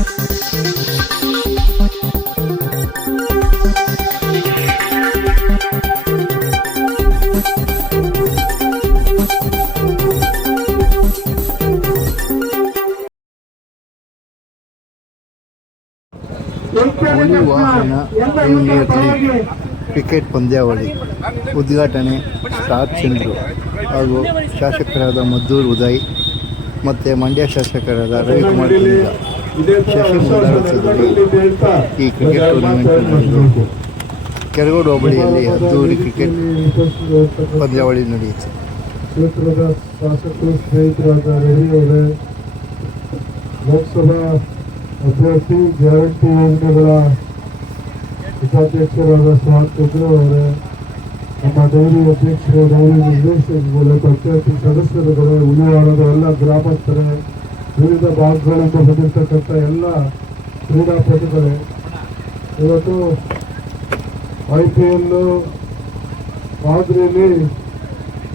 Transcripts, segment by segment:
ಹುಲಿ ವಾಹನ junior league cricket ಪಂದ್ಯಾವಳಿ ಉದ್ಘಾಟನೆ ಸ್ಟಾರ್ ಚಂದ್ರು ಹಾಗೂ ಶಾಸಕರಾದ ಮದ್ದೂರು ಉದಯ್ ಮತ್ತು ಮಂಡ್ಯ ಶಾಸಕರಾದ ರವಿಕುಮಾರ್ ಶಶಿ ಮುಂದಾಳತ್ವದಲ್ಲಿ ಈ ಕ್ರಿಕೆಟ್ ಟೂರ್ನಿಮೆಂಟ್ ಕೆರಗೋಡು ಹೋಬಳಿಯಲ್ಲಿ ಅದ್ದೂರಿ ಕ್ರಿಕೆಟ್ ಪಂದ್ಯಾವಳಿ ನಡೆಯಿತು. ಕ್ಷೇತ್ರದ ಶಾಸಕರು ಸ್ನೇಹಿತರಾದ ರವಿಯವರೇ, ಲೋಕಸಭಾ ಅಭ್ಯರ್ಥಿ ಗ್ಯಾರಂಟಿ ಯೋಜನೆಗಳ ಉಪಾಧ್ಯಕ್ಷರಾದ ಸ್ವಾತಂತ್ರ್ಯ ಅವರೇ, ನಮ್ಮ ಡೈರಿ ಅಧ್ಯಕ್ಷರು, ಡೈರಿ ನಿರ್ದೇಶಕರು, ಪಂಚಾಯತಿ ಸದಸ್ಯರುಗಳು, ಹುಲಿವಾಡದ ಎಲ್ಲ ಗ್ರಾಮಸ್ಥರೇ, ವಿವಿಧ ಭಾಗಗಳಿಂದ ಬಂದಿರತಕ್ಕಂಥ ಎಲ್ಲ ಕ್ರೀಡಾಪಟುಗಳೇ, ಇವತ್ತು IPL ಮಾದರಿಯಲ್ಲಿ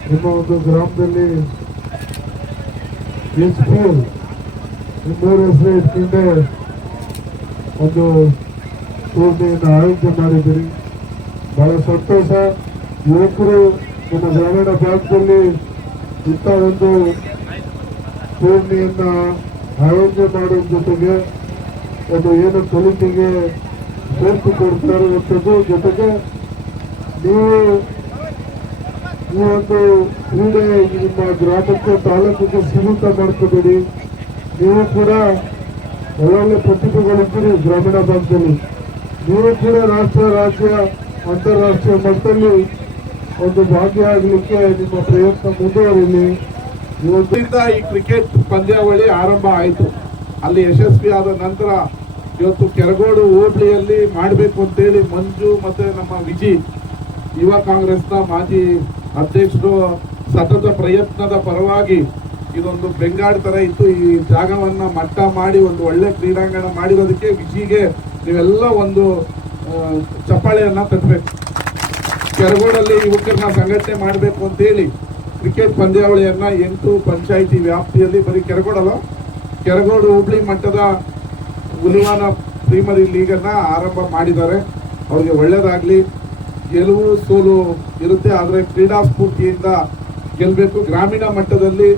ನಿಮ್ಮ ಒಂದು ಗ್ರಾಮದಲ್ಲಿ SPL ಮೂರು ಹೆಸರು ಇಟ್ಕೊಂಡೆ ಒಂದು ಟೂರ್ನಿಯನ್ನು ಆಯೋಜನೆ ಮಾಡಿದ್ದೀರಿ. ಬಹಳ ಸಂತೋಷ. ಯುವಕರು ನಮ್ಮ ಗ್ರಾಮೀಣ ಭಾಗದಲ್ಲಿ ಇಂಥ ಒಂದು ಟೂರ್ನಿಯನ್ನು ಆಯೋಜನೆ ಮಾಡೋದ್ರ ಜೊತೆಗೆ ಒಂದು ಏನು ಕಲಿಕೆಗೆ ಸ್ಫೂರ್ತಿ ಕೊಡ್ತಾ ಇರುವಂಥದ್ದು, ಜೊತೆಗೆ ನೀವು ಈ ಒಂದು ಕ್ರೀಡೆ ನಿಮ್ಮ ಗ್ರಾಮಕ್ಕೆ ತಾಲೂಕಿಗೆ ಸೀಮಿತ ಮಾಡ್ಕೋಬೇಡಿ. ನೀವು ಕೂಡ ಒಳ್ಳೊಳ್ಳೆ ಪ್ರತಿಭೆಗಳಿದ್ದೀರಿ ಗ್ರಾಮೀಣ ಭಾಗದಲ್ಲಿ. ನೀವು ಕೂಡ ರಾಷ್ಟ್ರ, ರಾಜ್ಯ, ಅಂತಾರಾಷ್ಟ್ರೀಯ ಮಟ್ಟದಲ್ಲಿ ಒಂದು ಭಾಗಿಯಾಗಲಿಕ್ಕೆ ನಿಮ್ಮ ಪ್ರಯತ್ನ ಮುಂದುವರಿಲಿ. ಇವತ್ತಿಂದ ಈ ಕ್ರಿಕೆಟ್ ಪಂದ್ಯಾವಳಿ ಆರಂಭ ಆಯಿತು. ಅಲ್ಲಿ ಯಶಸ್ವಿ ಆದ ನಂತರ ಇವತ್ತು ಕೆರಗೋಡು ಹೋಬಳಿಯಲ್ಲಿ ಮಾಡಬೇಕು ಅಂತೇಳಿ ಮಂಜು ಮತ್ತೆ ನಮ್ಮ ವಿಜಿ ಯುವ ಕಾಂಗ್ರೆಸ್ನ ಮಾಜಿ ಅಧ್ಯಕ್ಷರು ಸತತ ಪ್ರಯತ್ನದ ಪರವಾಗಿ ಇದೊಂದು ಬೆಂಗಾಡ್ ತರ ಇತ್ತು. ಈ ಜಾಗವನ್ನ ಮಟ್ಟ ಮಾಡಿ ಒಂದು ಒಳ್ಳೆ ಕ್ರೀಡಾಂಗಣ ಮಾಡಿರೋದಕ್ಕೆ ವಿಜಿಗೆ ನೀವೆಲ್ಲ ಒಂದು ಚಪ್ಪಾಳೆಯನ್ನ ತಟ್ಟಬೇಕು. ಕೆರಗೋಡಲ್ಲಿ ಯುವಕರನ್ನ ಸಂಘಟನೆ ಮಾಡಬೇಕು ಅಂತೇಳಿ ಕ್ರಿಕೆಟ್ ಪಂದ್ಯಾವಳಿಯನ್ನ 8 ಪಂಚಾಯಿತಿ ವ್ಯಾಪ್ತಿಯಲ್ಲಿ, ಬರೀ ಕೆರಗೋಡಲ್ಲ, ಕೆರಗೋಡು ಹೋಬಳಿ ಮಟ್ಟದ ಹುಲಿವಾನ ಪ್ರೀಮಿಯರ್ ಲೀಗನ್ನ ಆರಂಭ ಮಾಡಿದ್ದಾರೆ. ಅವ್ರಿಗೆ ಒಳ್ಳೇದಾಗ್ಲಿ. ಗೆಲುವು ಸೋಲು ಇರುತ್ತೆ, ಆದರೆ ಕ್ರೀಡಾ ಸ್ಫೂರ್ತಿಯಿಂದ ಗೆಲ್ಲಬೇಕು. ಗ್ರಾಮೀಣ ಮಟ್ಟದಲ್ಲಿ,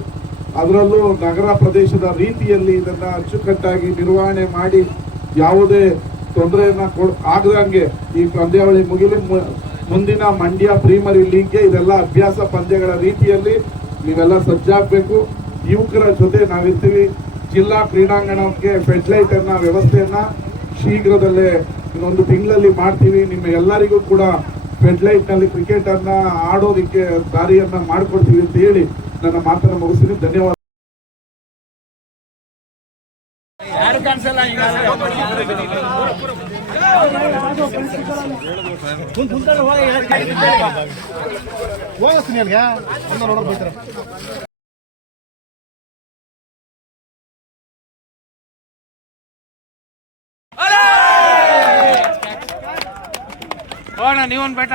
ಅದರಲ್ಲೂ ನಗರ ಪ್ರದೇಶದ ರೀತಿಯಲ್ಲಿ ಇದನ್ನ ಅಚ್ಚುಕಟ್ಟಾಗಿ ನಿರ್ವಹಣೆ ಮಾಡಿ ಯಾವುದೇ ತೊಂದರೆಯನ್ನ ಆಗದಂಗೆ ಈ ಪಂದ್ಯಾವಳಿ ಮುಗಿಲಿ. ಮುಂದಿನ ಮಂಡ್ಯ ಪ್ರೀಮಿಯರ್ ಲೀಗ್ಗೆ ಇದೆಲ್ಲ ಅಭ್ಯಾಸ ಪಂದ್ಯಗಳ ರೀತಿಯಲ್ಲಿ ನೀವೆಲ್ಲ ಸಜ್ಜಾಗಬೇಕು. ಯುವಕರ ಜೊತೆ ನಾವಿರ್ತೀವಿ. ಜಿಲ್ಲಾ ಕ್ರೀಡಾಂಗಣಕ್ಕೆ ಫೆಡ್ಲೈಟ್ ಅನ್ನ ವ್ಯವಸ್ಥೆಯನ್ನ ಶೀಘ್ರದಲ್ಲೇ ಇನ್ನೊಂದು ತಿಂಗಳಲ್ಲಿ ಮಾಡ್ತೀವಿ. ನಿಮ್ಮ ಎಲ್ಲರಿಗೂ ಕೂಡ ಫೆಡ್ಲೈಟ್ ನಲ್ಲಿ ಕ್ರಿಕೆಟ್ ಅನ್ನ ಆಡೋದಿಕ್ಕೆ ದಾರಿಯನ್ನ ಮಾಡಿಕೊಡ್ತೀವಿ ಅಂತ ಹೇಳಿ ನನ್ನ ಮಾತನ್ನು ಮುಗಿಸ್ತೀನಿ. ಧನ್ಯವಾದ. ನೀವೊಂದು ಬೇಟ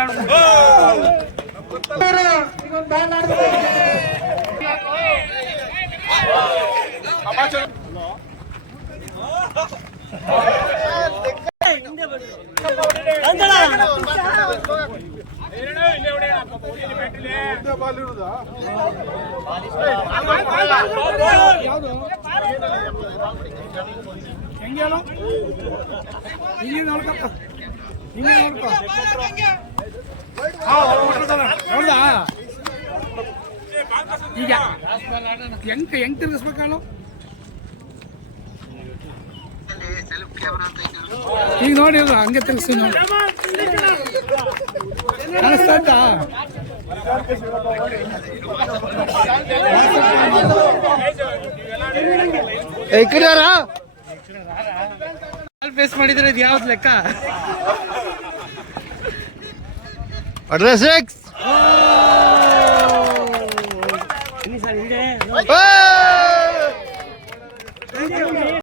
ಈಗ ಹೆಂಗ್ ತಿರ್ಗಿಸ್ಬೇಕಲ್ಲ ಈಗ ನೋಡಿ ಹಂಗೆ ತಿರ್ಗಿಸಿ ನೋಡಿ ಕಾಣಿಸ್ತಾ ಇದ್ದ ಫೇಸ್ ಮಾಡಿದ್ರೆ ಇದು ಯಾವ್ದು ಲೆಕ್ಕ ಅಡ್ರೆಸ್